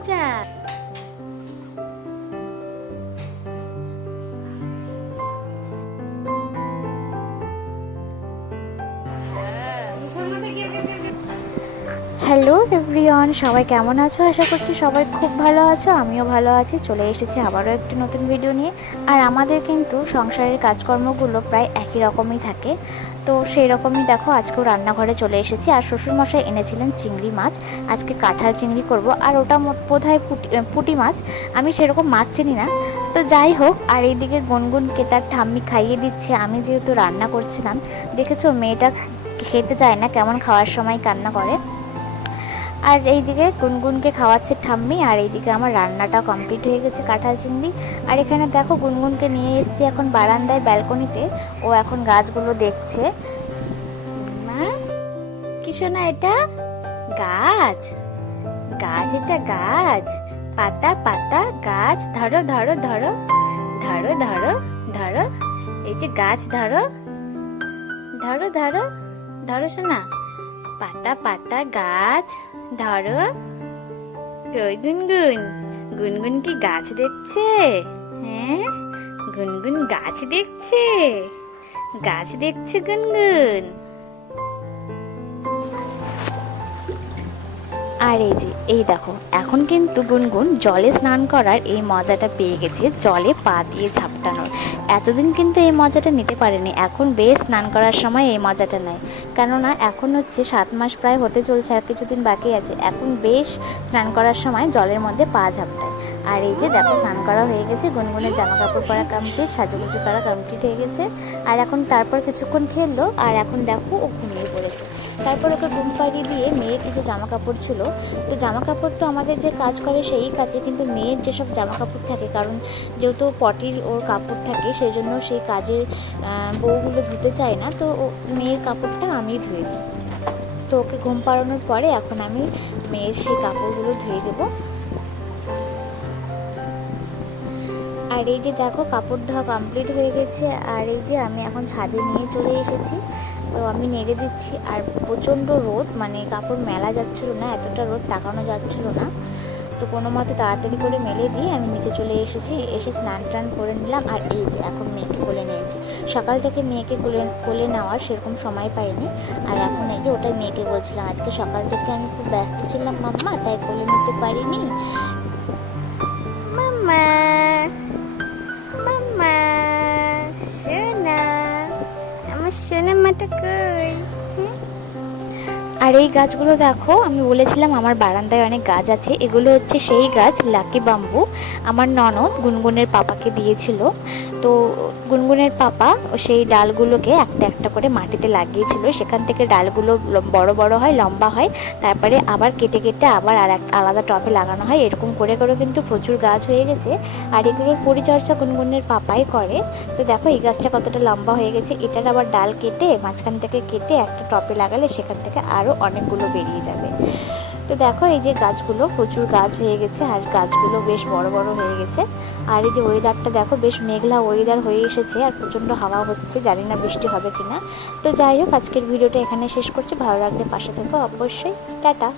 মজা। Hello everyone, সবাই কেমন আছো? আশা করছি সবাই খুব ভালো আছো, আমিও ভালো আছি। চলে এসেছি আবারও একটি নতুন ভিডিও নিয়ে। আর আমাদের কিন্তু সংসারের কাজকর্মগুলো প্রায় একই রকমই থাকে, তো সেই রকমই দেখো আজকেও রান্নাঘরে চলে এসেছি। আর শ্বশুরমশাই এনেছিলেন চিংড়ি মাছ, আজকে কাঁঠাল চিংড়ি করব। আর ওটা বোধহয় পুঁটি মাছ, আমি সেরকম মাছ চিনি না। তো যাই হোক, আর এইদিকে গুনগুনকে তার ঠাম্মি খাইয়ে দিচ্ছে। আমি যেহেতু রান্না করছিলাম, দেখেছো মেয়েটা খেতে চায় না, কেমন খাওয়ার সময় কান্না করে। আর এইদিকে গুনগুনকে খাওয়াচ্ছে ঠাম্মি, আর এইদিকে আমার রান্নাটা কমপ্লিট হয়ে গেছে কাঁঠাল চিংড়ি। আর এখানে দেখো গুনগুনকে নিয়ে এসেছি এখন বারান্দায়, ব্যালকনিতে। ও এখন গাছগুলো দেখছে। মা, কি শোনা এটা? গাছ, গাছ, এটা গাছ, পাতা পাতা গাছ। ধরো ধরো ধরো ধরো ধরো ধরো, এই যে গাছ, ধরো ধরো ধরো ধরো শোনা, পাতা পাতা গাছ ধরো। কই গুনগুন, গুনগুন কি গাছ দেখছে? হ্যাঁ, গুনগুন গাছ দেখছে, গাছ দেখছে গুনগুন। আর এই দেখো এখন কিন্তু গুনগুন জলে স্নান করার এই মজাটা পেয়ে গেছে, জলে পা দিয়ে ঝাপটানোর। এতদিন কিন্তু এই মজাটা নিতে পারেনি, এখন বেশ স্নান করার সময় এই মজাটা নেয়। কেননা এখন হচ্ছে 7 মাস প্রায় হতে চলছে, আর কিছুদিন বাকি আছে। এখন বেশ স্নান করার সময় জলের মধ্যে পা ঝাপটায়। আর এই যে দেখো স্নান করা হয়ে গেছে, গুনগুনের জামা কাপড় পরা কমপ্লিট, সাজুগুজু করা কমপ্লিট হয়ে গেছে। আর এখন তারপর কিছুক্ষণ খেললো, আর এখন দেখো ও ঘুমিয়ে পড়েছে। তারপর ওকে ঘুম পাড়িয়ে দিয়ে মেয়ের কিছু জামা কাপড় ছিল। তো জামা কাপড় তো আমাদের যে কাজ করে সেই কাজে, কিন্তু মেয়ের যেসব জামা কাপড় থাকে, কারণ যেহেতু পটির ওর কাপড় থাকে, সেই জন্য সেই কাজের বউগুলো ধুতে চায় না, তো মেয়ের কাপড়টা আমি ধুয়ে দিই। তো ওকে ঘুম পাড়ানোর পরে এখন আমি মেয়ের সেই কাপড়গুলো ধুয়ে দেবো। আর এই যে দেখো কাপড় ধোয়া কমপ্লিট হয়ে গেছে। আর এই যে আমি এখন ছাদে নিয়ে চলে এসেছি, তো আমি নেড়ে দিচ্ছি। আর প্রচণ্ড রোদ, মানে কাপড় মেলা যাচ্ছিলো না, এতটা রোদ তাকানো যাচ্ছিলো না। তো কোনো মতে তাড়াতাড়ি করে মেলে দিয়ে আমি নিচে চলে এসেছি, এসে স্নান টান করে নিলাম। আর এই যে এখন মেয়েকে কোলে নিয়েছি। সকাল থেকে মেয়েকে কোলে নেওয়ার সেরকম সময় পাইনি। আর এখন এই যে ওটাই মেয়েকে বলছিলাম, আজকে সকাল থেকে আমি খুব ব্যস্ত ছিলাম মাম্মা, তাই কোলে নিতে পারিনি। মাম্মা, মাম্মা, সোনা, আমার সোনা মাটা কই? আর এই গাছগুলো দেখো, আমি বলেছিলাম আমার বারান্দায় অনেক গাছ আছে, এগুলো হচ্ছে সেই গাছ, লাকি বাম্বু। আমার ননদ গুনগুনের পাপাকে দিয়েছিল। তো গুনগুনের পাপা সেই ডালগুলোকে একটা একটা করে মাটিতে লাগিয়েছিল, সেখান থেকে ডালগুলো বড় বড় হয়, লম্বা হয়, তারপরে আবার কেটে কেটে আবার আর একটা আলাদা টবে লাগানো হয়। এরকম করে করে কিন্তু প্রচুর গাছ হয়ে গেছে। আর এগুলোর পরিচর্যা গুনগুনের পাপাই করে। তো দেখো এই গাছটা কতটা লম্বা হয়ে গেছে, এটার আবার ডাল কেটে মাঝখান থেকে কেটে একটা টবে লাগালে সেখান থেকে আরও অনেকগুলো বেরিয়ে যাবে। তো দেখো এই যে গাছগুলো, প্রচুর গাছ হয়ে গেছে, আর গাছগুলো বেশ বড় বড় হয়ে গেছে। আর এই যে ওয়েদারটা দেখো, বেশ মেঘলা ওয়েদার হয়ে এসেছে, আর প্রচণ্ড হাওয়া হচ্ছে, জানি না বৃষ্টি হবে কিনা। তো যাই হোক, আজকের ভিডিওটা এখানে শেষ করছি। ভালো লাগলে পাশে থেকো অবশ্যই। টাটা।